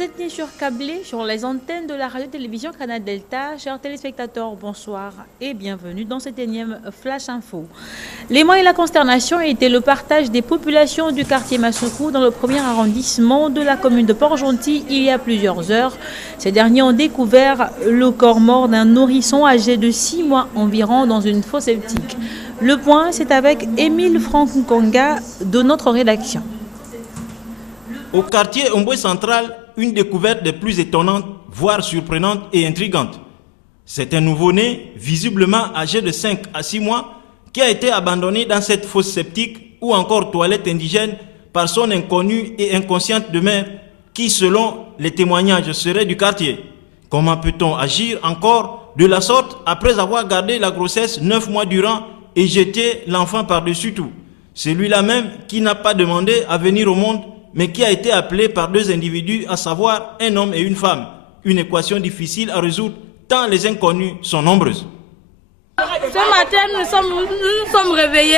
Vous êtes bien sûr câblés sur les antennes de la radio-télévision Canal Delta. Chers téléspectateurs, bonsoir et bienvenue dans cette énième Flash Info. L'émoi et la consternation étaient le partage des populations du quartier Massoukou dans le premier arrondissement de la commune de Port-Gentil il y a plusieurs heures. Ces derniers ont découvert le corps mort d'un nourrisson âgé de 6 mois environ dans une fosse septique. Le point, c'est avec Émile Franck-Nkonga de notre rédaction. Au quartier Omboué Central, une découverte des plus étonnantes, voire surprenante et intrigante. C'est un nouveau-né, visiblement âgé de 5 à 6 mois, qui a été abandonné dans cette fosse septique ou encore toilette indigène par son inconnue et inconsciente de mère, qui, selon les témoignages, serait du quartier. Comment peut-on agir encore de la sorte après avoir gardé la grossesse 9 mois durant et jeté l'enfant par-dessus tout? Celui-là même qui n'a pas demandé à venir au monde, mais qui a été appelé par deux individus, à savoir un homme et une femme. Une équation difficile à résoudre, tant les inconnues sont nombreuses. Ce matin, nous sommes réveillés,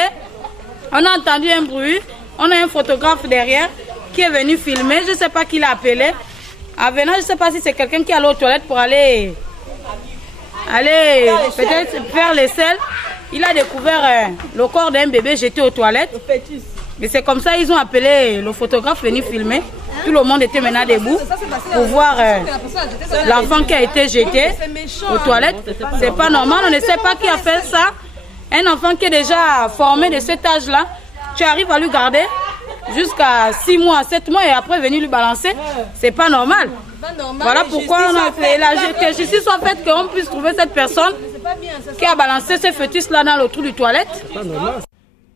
on a entendu un bruit, on a un photographe derrière qui est venu filmer, je ne sais pas qui l'a appelé. En venant, je ne sais pas si c'est quelqu'un qui est allé aux toilettes pour aller peut-être faire les selles. Il a découvert le corps d'un bébé jeté aux toilettes. Et c'est comme ça qu'ils ont appelé le photographe venir filmer. Tout le monde était maintenant debout pour voir l'enfant qui a été jeté aux toilettes. C'est pas normal, on ne sait pas qui a fait ça. Un enfant qui est déjà formé de cet âge-là, tu arrives à lui garder jusqu'à 6 mois, 7 mois et après venir lui balancer. C'est pas normal. Voilà pourquoi on a fait que justice soit faite, qu'on puisse trouver cette personne qui a balancé ce fœtus-là dans le trou du toilette.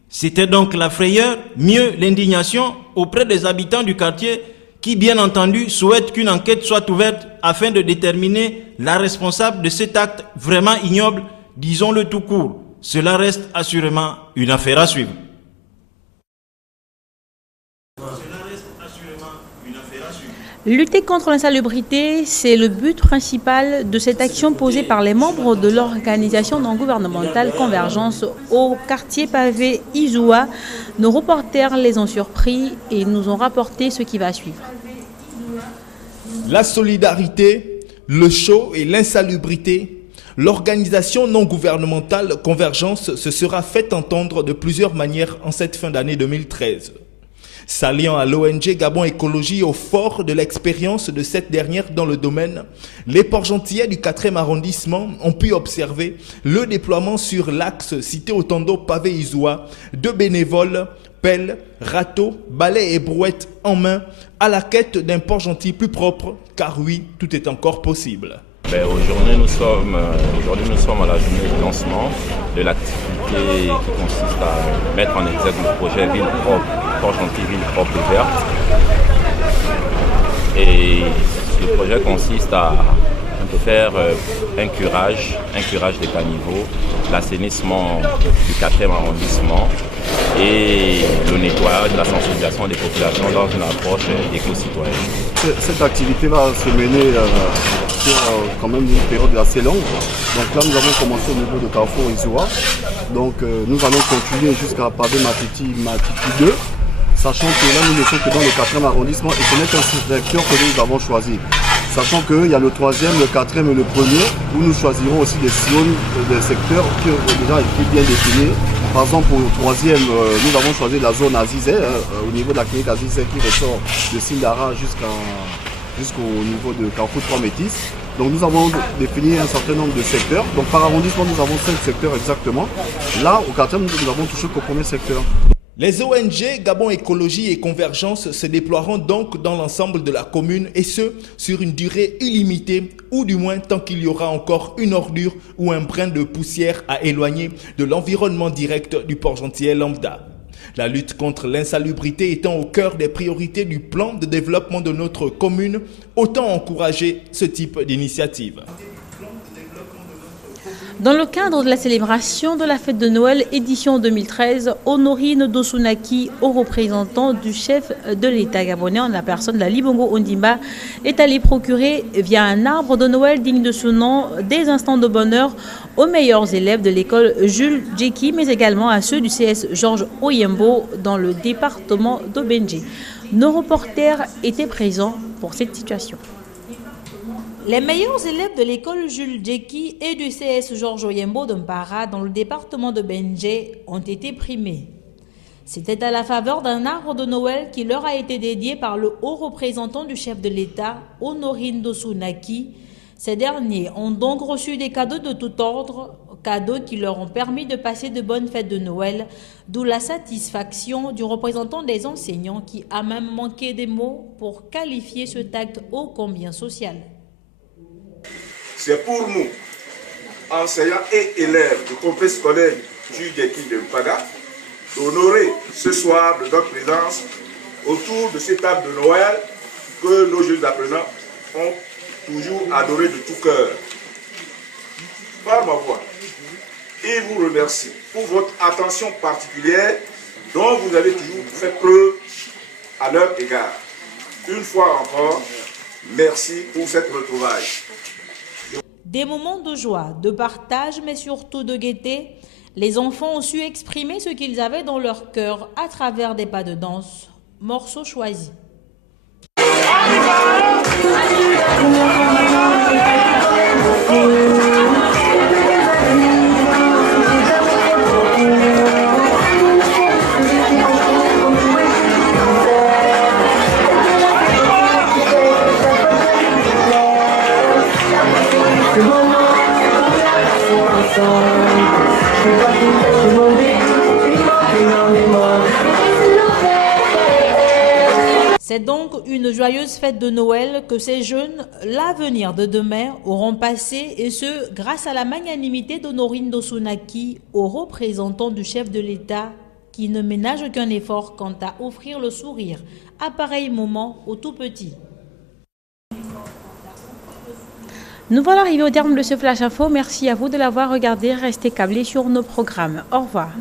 C'était donc la frayeur, mieux l'indignation auprès des habitants du quartier qui, bien entendu, souhaitent qu'une enquête soit ouverte afin de déterminer la responsable de cet acte vraiment ignoble, disons-le tout court. Cela reste assurément une affaire à suivre. Lutter contre l'insalubrité, c'est le but principal de cette action posée par les membres de l'organisation non gouvernementale Convergence au quartier pavé Izoua. Nos reporters les ont surpris et nous ont rapporté ce qui va suivre. La solidarité, le chaud et l'insalubrité, l'organisation non gouvernementale Convergence se sera fait entendre de plusieurs manières en cette fin d'année 2013. S'alliant à l'ONG Gabon Écologie au fort de l'expérience de cette dernière dans le domaine, les Port-Gentillais du 4e arrondissement ont pu observer le déploiement sur l'axe cité Otondo pavé Izoua de bénévoles, pelles, râteaux, balais et brouettes en main à la quête d'un Port-Gentil plus propre, car oui, tout est encore possible. Aujourd'hui, nous sommes à la journée de lancement de l'activité qui consiste à mettre en exergue le projet Ville propre, Port-Gentil Ville propre et verte. Et ce projet consiste à faire un curage des caniveaux, l'assainissement du 4e arrondissement et le nettoyage, la sensibilisation des populations dans une approche éco-citoyenne. Cette activité va se mener sur quand même une période assez longue. Donc là, nous avons commencé au niveau de Carrefour Izoua. Donc nous allons continuer jusqu'à Pavé Matiti 2, sachant que là, nous ne sommes que dans le 4e arrondissement et ce n'est qu'un secteur que nous avons choisi. Sachant qu'il y a le 3e, le 4e et le 1er, où nous choisirons aussi des sillons, des secteurs qui ont déjà été bien définis. Par exemple, pour le 3e, nous avons choisi la zone Azizé, au niveau de la clinique Azizé qui ressort de Sindara jusqu'au niveau de Carrefour 3 Métis. Donc nous avons défini un certain nombre de secteurs. Donc par arrondissement, nous avons 5 secteurs exactement. Là, au 4e, nous avons touché qu'au 1er secteur. Les ONG Gabon Écologie et Convergence se déploieront donc dans l'ensemble de la commune et ce, sur une durée illimitée ou du moins tant qu'il y aura encore une ordure ou un brin de poussière à éloigner de l'environnement direct du Port-Gentil lambda. La lutte contre l'insalubrité étant au cœur des priorités du plan de développement de notre commune, autant encourager ce type d'initiative. Dans le cadre de la célébration de la fête de Noël édition 2013, Honorine Dosunaki, haut représentant du chef de l'État gabonais en la personne de la Libongo Ondimba, est allé procurer via un arbre de Noël digne de ce nom des instants de bonheur aux meilleurs élèves de l'école Jules Djeki, mais également à ceux du CS Georges Oyembo dans le département d'Obenje. Nos reporters étaient présents pour cette situation. Les meilleurs élèves de l'école Jules Djeki et du CS Georges Oyembo de Mpara dans le département de Benjé ont été primés. C'était à la faveur d'un arbre de Noël qui leur a été dédié par le haut représentant du chef de l'État, Honorine Dossounaki. Ces derniers ont donc reçu des cadeaux de tout ordre, cadeaux qui leur ont permis de passer de bonnes fêtes de Noël, d'où la satisfaction du représentant des enseignants qui a même manqué des mots pour qualifier cet acte ô combien social. C'est pour nous, enseignants et élèves du complexe scolaire Jules Djeki de Mpara, d'honorer ce soir de notre présence autour de cette table de Noël que nos jeunes apprenants ont toujours adoré de tout cœur. Par ma voix, et vous remercie pour votre attention particulière dont vous avez toujours fait preuve à leur égard. Une fois encore, merci pour cette retrouvaille. Des moments de joie, de partage, mais surtout de gaieté, les enfants ont su exprimer ce qu'ils avaient dans leur cœur à travers des pas de danse, morceaux choisis. C'est donc une joyeuse fête de Noël que ces jeunes, l'avenir de demain, auront passé, et ce, grâce à la magnanimité d'Honorine Dossounaki, au représentant du chef de l'État, qui ne ménage aucun effort quant à offrir le sourire à pareil moment aux tout-petits. Nous voilà arrivés au terme de ce Flash Info. Merci à vous de l'avoir regardé. Restez câblés sur nos programmes. Au revoir.